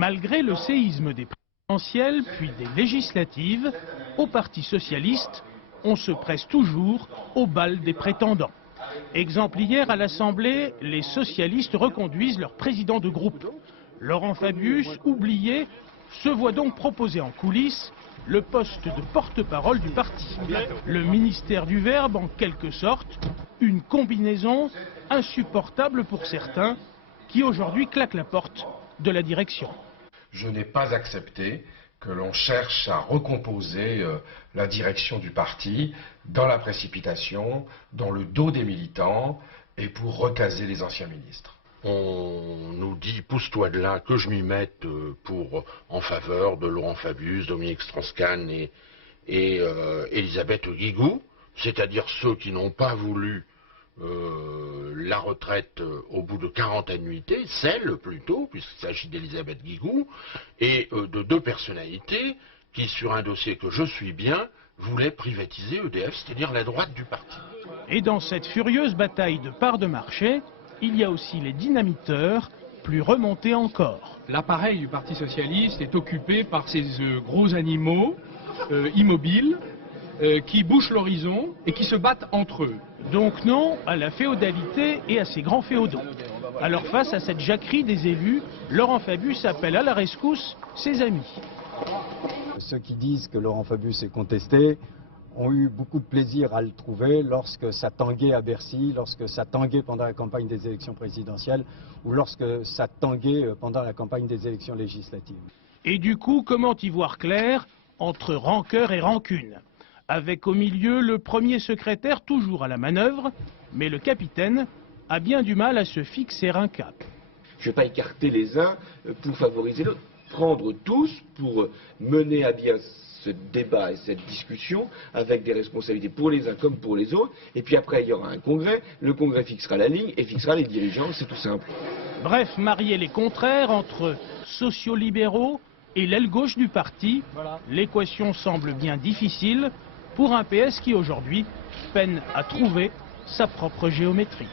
Malgré le séisme des présidentielles puis des législatives, au Parti socialiste, on se presse toujours au bal des prétendants. Exemple hier à l'Assemblée, les socialistes reconduisent leur président de groupe. Laurent Fabius, oublié, se voit donc proposer en coulisses le poste de porte-parole du parti. Le ministère du Verbe, en quelque sorte, une combinaison insupportable pour certains qui aujourd'hui claquent la porte de la direction. Je n'ai pas accepté que l'on cherche à recomposer la direction du parti dans la précipitation, dans le dos des militants et pour recaser les anciens ministres. On nous dit, pousse-toi de là, que je m'y mette en faveur de Laurent Fabius, Dominique Strauss-Kahn et Elisabeth Guigou, c'est-à-dire ceux qui n'ont pas voulu la retraite au bout de 40 annuités, celle plutôt, puisqu'il s'agit d'Elisabeth Guigou, et de deux personnalités qui, sur un dossier que je suis bien, voulaient privatiser EDF, c'est-à-dire la droite du parti. Et dans cette furieuse bataille de parts de marché, il y a aussi les dynamiteurs, plus remontés encore. L'appareil du Parti socialiste est occupé par ces gros animaux immobiles qui bouchent l'horizon et qui se battent entre eux. Donc non à la féodalité et à ses grands féodaux. Alors face à cette jacquerie des élus, Laurent Fabius appelle à la rescousse ses amis. Ceux qui disent que Laurent Fabius est contesté ont eu beaucoup de plaisir à le trouver lorsque ça tanguait à Bercy, lorsque ça tanguait pendant la campagne des élections présidentielles ou lorsque ça tanguait pendant la campagne des élections législatives. Et du coup, comment y voir clair entre rancœur et rancune? Avec au milieu le premier secrétaire toujours à la manœuvre, mais le capitaine a bien du mal à se fixer un cap. Je ne vais pas écarter les uns pour favoriser l'autre, prendre tous pour mener à bien ce débat et cette discussion avec des responsabilités pour les uns comme pour les autres. Et puis après, il y aura un congrès, le congrès fixera la ligne et fixera les dirigeants, c'est tout simple. Bref, marier les contraires entre sociolibéraux et l'aile gauche du parti, l'équation semble bien difficile pour un PS qui aujourd'hui peine à trouver sa propre géométrie.